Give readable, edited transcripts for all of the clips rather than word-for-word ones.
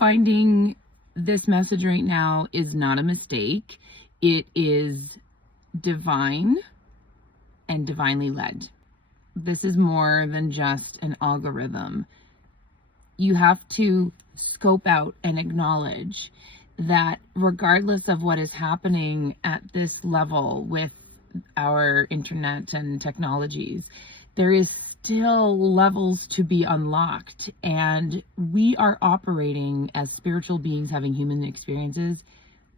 finding this message right now is not a mistake. It is divine and divinely led. This is more than just an algorithm. You have to scope out and acknowledge that regardless of what is happening at this level with our internet and technologies, there is still levels to be unlocked, and we are operating as spiritual beings having human experiences.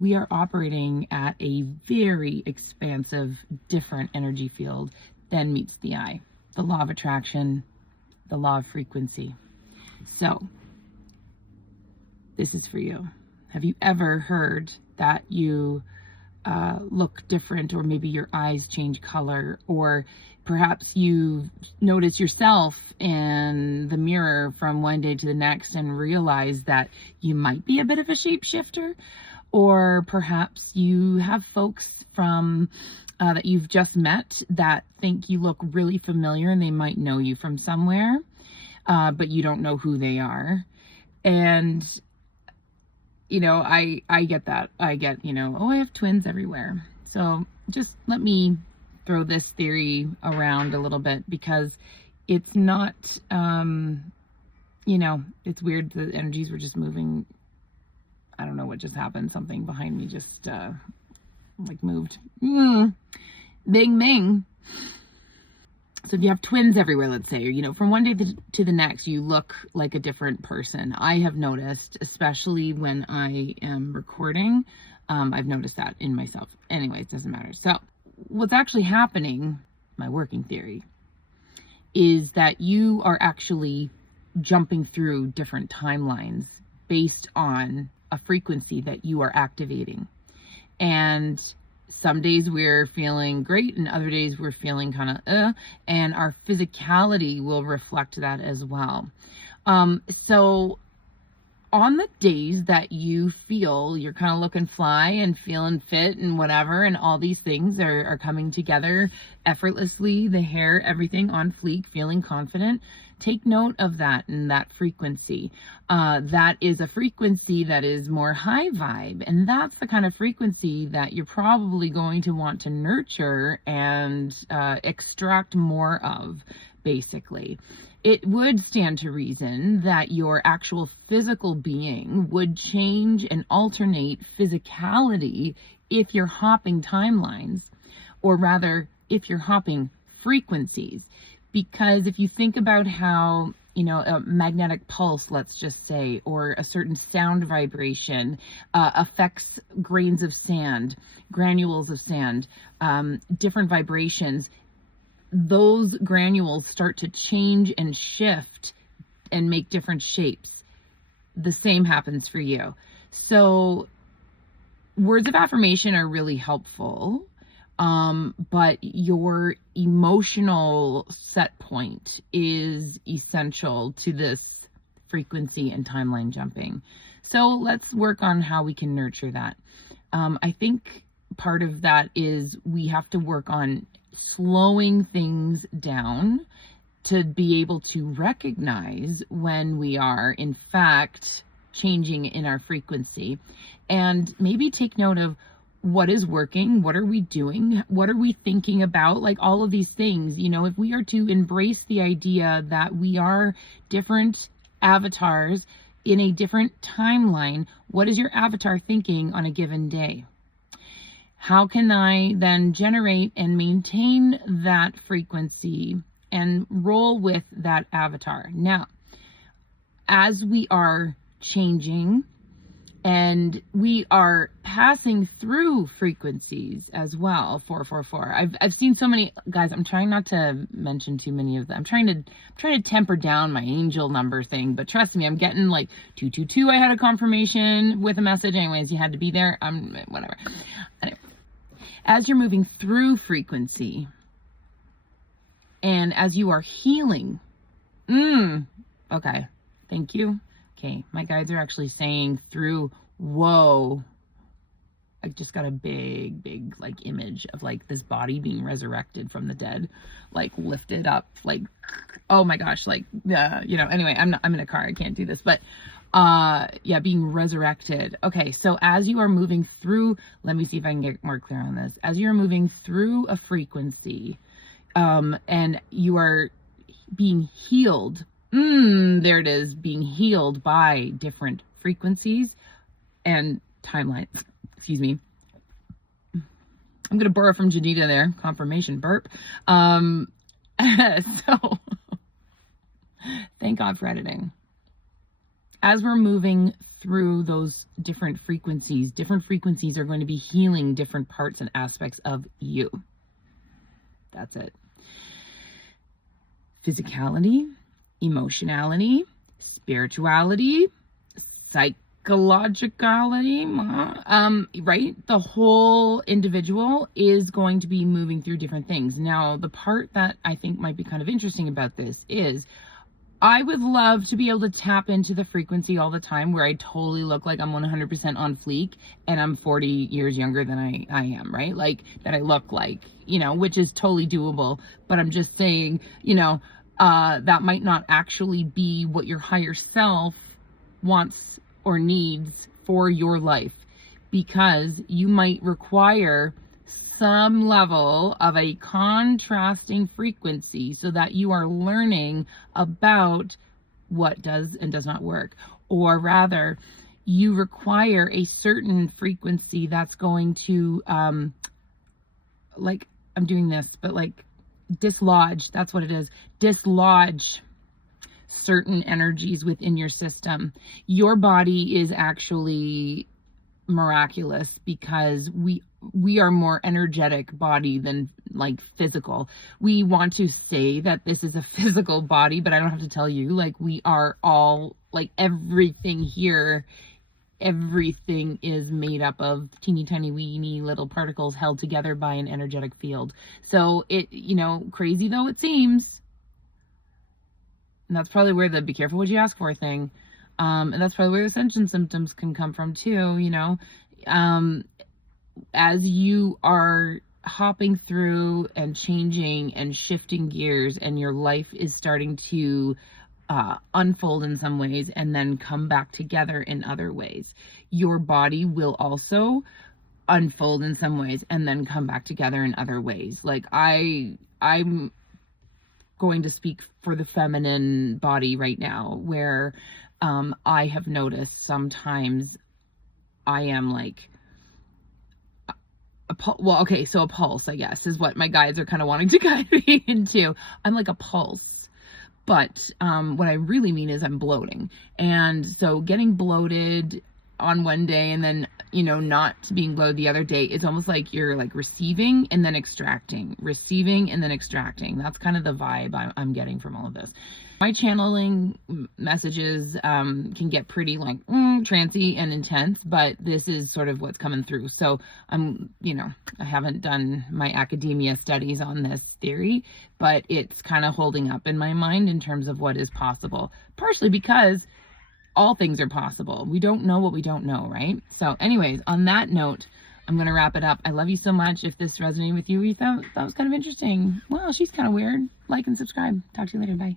We are operating at a very expansive, different energy field than meets the eye. The law of attraction, the law of frequency. So, this is for you. Have you ever heard that you look different, or maybe your eyes change color, or perhaps you notice yourself in the mirror from one day to the next and realize that you might be a bit of a shapeshifter? Or perhaps you have folks from that you've just met that think you look really familiar and they might know you from somewhere, but you don't know who they are. And you know, I get that. I get, oh, I have twins everywhere. So just let me throw this theory around a little bit, because it's not, it's weird. The energies were just moving. I don't know what just happened. Something behind me just moved. Bing, bing. So if you have twins everywhere, let's say, or, from one day to the next, you look like a different person. I have noticed, especially when I am recording, I've noticed that in myself. Anyway, it doesn't matter. So what's actually happening, my working theory, is that you are actually jumping through different timelines based on a frequency that you are activating. And some days we're feeling great, and other days we're feeling kind of and our physicality will reflect that as well. So on the days that you feel you're kind of looking fly and feeling fit and whatever, and all these things are coming together effortlessly, the hair, everything on fleek, feeling confident, take note of that and that frequency. That is a frequency that is more high vibe, and that's the kind of frequency that you're probably going to want to nurture and extract more of, basically. It would stand to reason that your actual physical being would change and alternate physicality if you're hopping timelines, or rather, if you're hopping frequencies. Because if you think about how, a magnetic pulse, let's just say, or a certain sound vibration affects grains of sand, granules of sand, different vibrations, those granules start to change and shift and make different shapes. The same happens for you. So words of affirmation are really helpful. But your emotional set point is essential to this frequency and timeline jumping. So let's work on how we can nurture that. I think part of that is we have to work on slowing things down to be able to recognize when we are, in fact, changing in our frequency, and maybe take note of what is working, what are we doing, what are we thinking about, like all of these things. If we are to embrace the idea that we are different avatars in a different timeline, what is your avatar thinking on a given day? How can I then generate and maintain that frequency and roll with that avatar? Now, as we are changing and we are passing through frequencies as well, 444. I've seen so many, guys, I'm trying not to mention too many of them. I'm trying to temper down my angel number thing, but trust me, I'm getting like 222. I had a confirmation with a message. Anyways, you had to be there. Whatever. Anyway, as you're moving through frequency and as you are healing, okay, thank you. Okay, my guides are actually saying through, whoa, I just got a big image of this body being resurrected from the dead, lifted up, oh my gosh, anyway, I'm in a car, I can't do this, but Yeah, being resurrected. Okay, so as you are moving through, let me see if I can get more clear on this. As you're moving through a frequency, and you are being healed, there it is, being healed by different frequencies and timelines. Excuse me. I'm going to borrow from Janita there, confirmation burp. So thank God for editing. As we're moving through those different frequencies are going to be healing different parts and aspects of you. That's it. Physicality, emotionality, spirituality, psychologicality, right? The whole individual is going to be moving through different things. Now, the part that I think might be kind of interesting about this is I would love to be able to tap into the frequency all the time where I totally look like I'm 100% on fleek and I'm 40 years younger than I am, right? Like that I look like, which is totally doable. But I'm just saying, that might not actually be what your higher self wants or needs for your life, because you might require some level of a contrasting frequency so that you are learning about what does and does not work. Or rather, you require a certain frequency that's going to, like, I'm doing this, but like dislodge, that's what it is, dislodge certain energies within your system. Your body is actually miraculous because we are more energetic body than like physical. We want to say that this is a physical body, but I don't have to tell you, like, we are all, like, everything here, everything is made up of teeny tiny weeny little particles held together by an energetic field. So it, crazy though it seems, and that's probably where the be careful what you ask for thing, and that's probably where ascension symptoms can come from too, as you are hopping through and changing and shifting gears and your life is starting to unfold in some ways and then come back together in other ways. Your body will also unfold in some ways and then come back together in other ways. Like I'm going to speak for the feminine body right now, where I have noticed sometimes I am like a pulse, I guess, is what my guides are kind of wanting to guide me into. I'm like a pulse. But what I really mean is I'm bloating. And so getting bloated on one day and then, not being bloated the other day, it's almost like you're like receiving and then extracting, receiving and then extracting. That's kind of the vibe I'm getting from all of this. My channeling messages can get pretty like trancy and intense, but this is sort of what's coming through. So I haven't done my academia studies on this theory, but it's kind of holding up in my mind in terms of what is possible, partially because all things are possible. We don't know what we don't know, right? So anyways, on that note, I'm going to wrap it up. I love you so much. If this resonated with you, you thought that was kind of interesting, well, she's kind of weird, like and subscribe. Talk to you later. Bye.